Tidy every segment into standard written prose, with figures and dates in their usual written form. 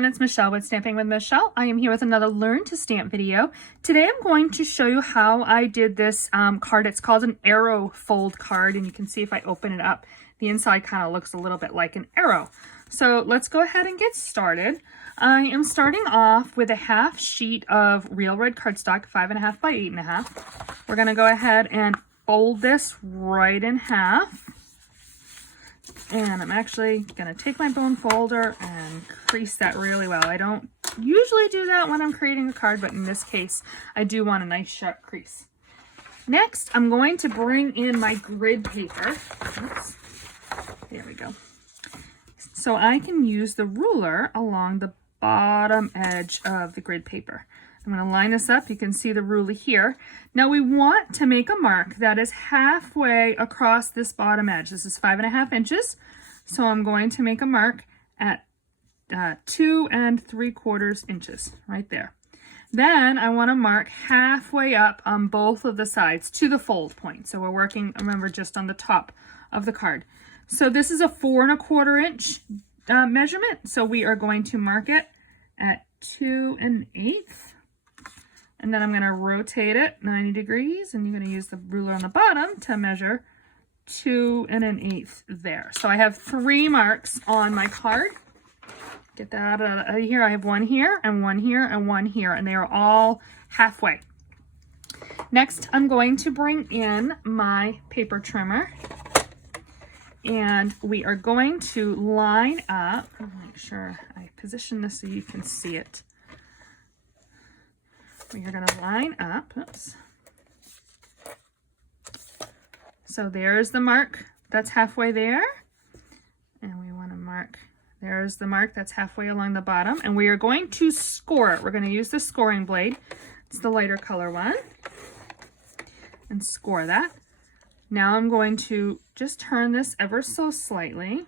everyone, it's Michelle with Stamping with Michelle. I am here with another Learn to Stamp video. Today I'm going to show you how I did this card. It's called an arrow fold card, and you can see if I open it up, the inside kind of looks a little bit like an arrow. So let's go ahead and get started. I am starting off with a half sheet of real red cardstock, 5.5 by 8.5. We're going to go ahead and fold this right in half. And I'm actually going to take my bone folder and crease that really well. I don't usually do that when I'm creating a card, but in this case, I do want a nice sharp crease. Next, I'm going to bring in my grid paper. Oops. There we go. So I can use the ruler along the bottom edge of the grid paper. I'm going to line this up. You can see the ruler here. Now we want to make a mark that is halfway across this bottom edge. This is 5.5 inches. So I'm going to make a mark at 2 3/4 inches right there. Then I want to mark halfway up on both of the sides to the fold point. So we're working, remember, just on the top of the card. So this is a 4 1/4 inch measurement. So we are going to mark it at 2 1/8. And then I'm going to rotate it 90 degrees, and you're going to use the ruler on the bottom to measure 2 1/8 there. So I have 3 marks on my card. Get that out of here. I have one here, and one here, and one here, and they are all halfway. Next, I'm going to bring in my paper trimmer, and we are going to line up. Make sure I position this so you can see it. We are going to line up, oops. So there's the mark that's halfway there. And we want to mark, there's the mark that's halfway along the bottom. And we are going to score it. We're going to use the scoring blade. It's the lighter color one. And score that. Now I'm going to just turn this ever so slightly.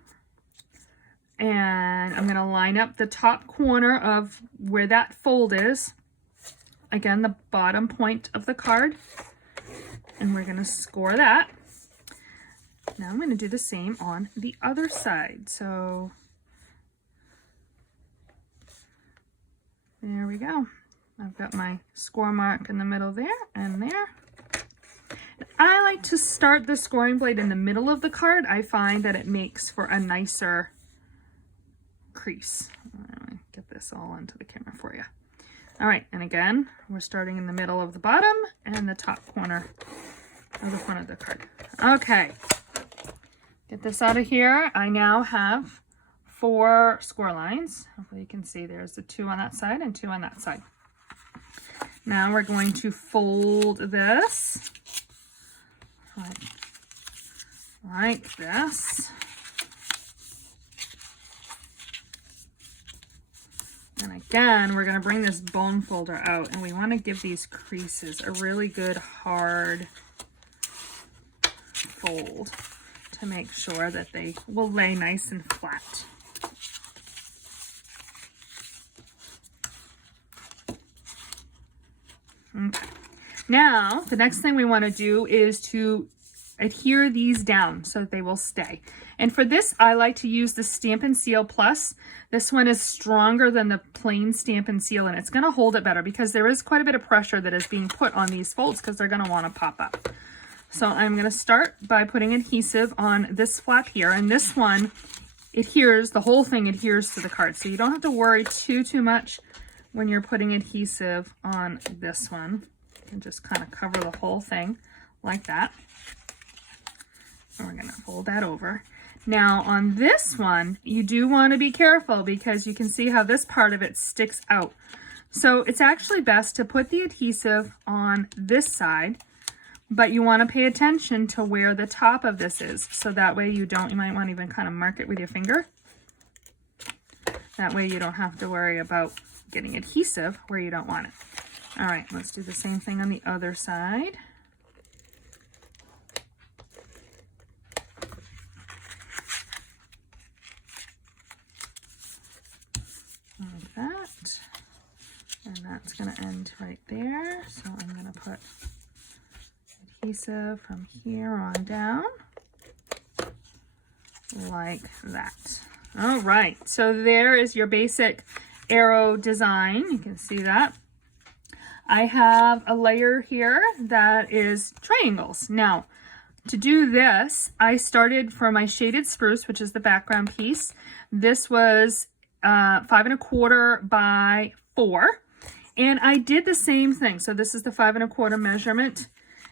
And I'm going to line up the top corner of where that fold is. Again, the bottom point of the card, and we're going to score that. Now I'm going to do the same on the other side. So there we go. I've got my score mark in the middle there and there. I like to start the scoring blade in the middle of the card. I find that it makes for a nicer crease. Let me get this all onto the camera for you. All right, and again, we're starting in the middle of the bottom and the top corner of the front of the card. Okay, get this out of here. I now have 4 score lines. Hopefully you can see there's the 2 on that side and 2 on that side. Now we're going to fold this like this. And again, we're going to bring this bone folder out, and we want to give these creases a really good hard fold to make sure that they will lay nice and flat. Okay. Now, the next thing we want to do is to adhere these down so that they will stay. And for this, I like to use the Stamp and Seal Plus. This one is stronger than the plain Stamp and Seal, and it's going to hold it better because there is quite a bit of pressure that is being put on these folds because they're going to want to pop up. So I'm going to start by putting adhesive on this flap here, and this one adheres, the whole thing adheres to the card. So you don't have to worry too much when you're putting adhesive on this one. You can just kind of cover the whole thing like that. And we're going to fold that over. Now on this one, you do want to be careful because you can see how this part of it sticks out. So it's actually best to put the adhesive on this side, but you want to pay attention to where the top of this is. So that way you might want to even kind of mark it with your finger. That way you don't have to worry about getting adhesive where you don't want it. All right, let's do the same thing on the other side. Like that, and that's going to end right there. So I'm going to put adhesive from here on down like that. All right, so there is your basic arrow design. You can see that. I have a layer here that is triangles. Now, to do this, I started for my shaded spruce, which is the background piece. This was 5 1/4 by 4. And I did the same thing. So this is the 5 1/4 measurement.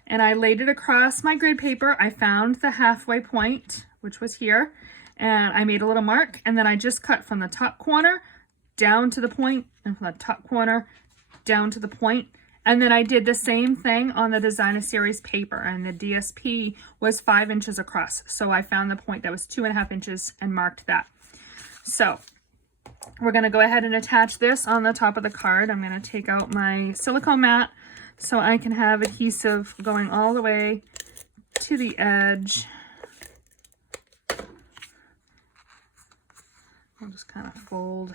And I laid it across my grid paper. I found the halfway point, which was here. And I made a little mark. And then I just cut from the top corner down to the point, and from the top corner down to the point. And then I did the same thing on the Designer Series paper, and the DSP was 5 inches across. So I found the point that was 2.5 inches and marked that. So we're going to go ahead and attach this on the top of the card. I'm going to take out my silicone mat so I can have adhesive going all the way to the edge. I'll just kind of fold.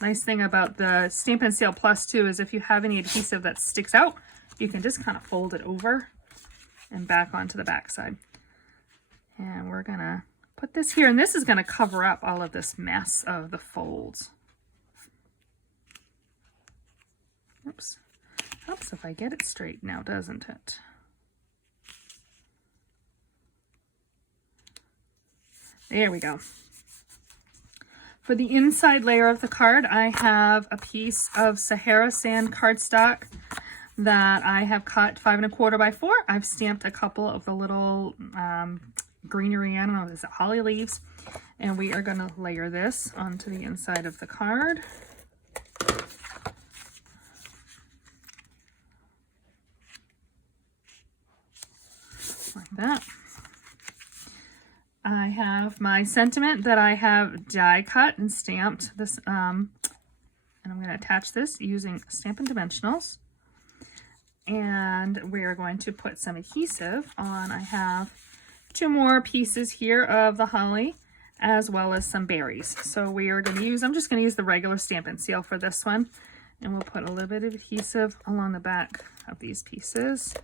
Nice thing about the Stampin' Seal Plus too is if you have any adhesive that sticks out, you can just kind of fold it over and back onto the back side. And we're gonna put this here, and this is gonna cover up all of this mess of the folds. Oops. Helps if I get it straight now, doesn't it? There we go. For the inside layer of the card, I have a piece of Sahara Sand cardstock that I have cut 5 1/4 by 4. I've stamped a couple of the little greenery, I don't know, is it holly leaves? And we are going to layer this onto the inside of the card. Like that. I have my sentiment that I have die cut and stamped this, and I'm going to attach this using Stampin' Dimensionals. And we are going to put some adhesive on. I have 2 more pieces here of the holly, as well as some berries. So we are going to use, I'm just going to use the regular Stampin' Seal for this one. And we'll put a little bit of adhesive along the back of these pieces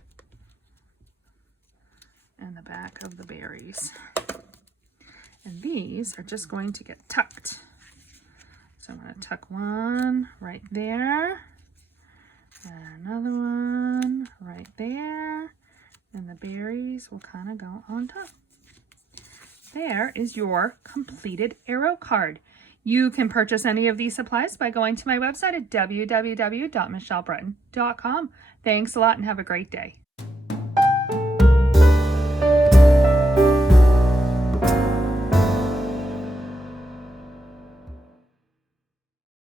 and the back of the berries. And these are just going to get tucked. So I'm going to tuck one right there, and another one right there, and the berries will kind of go on top. There is your completed arrow card. You can purchase any of these supplies by going to my website at www.michellebreton.com. Thanks a lot and have a great day.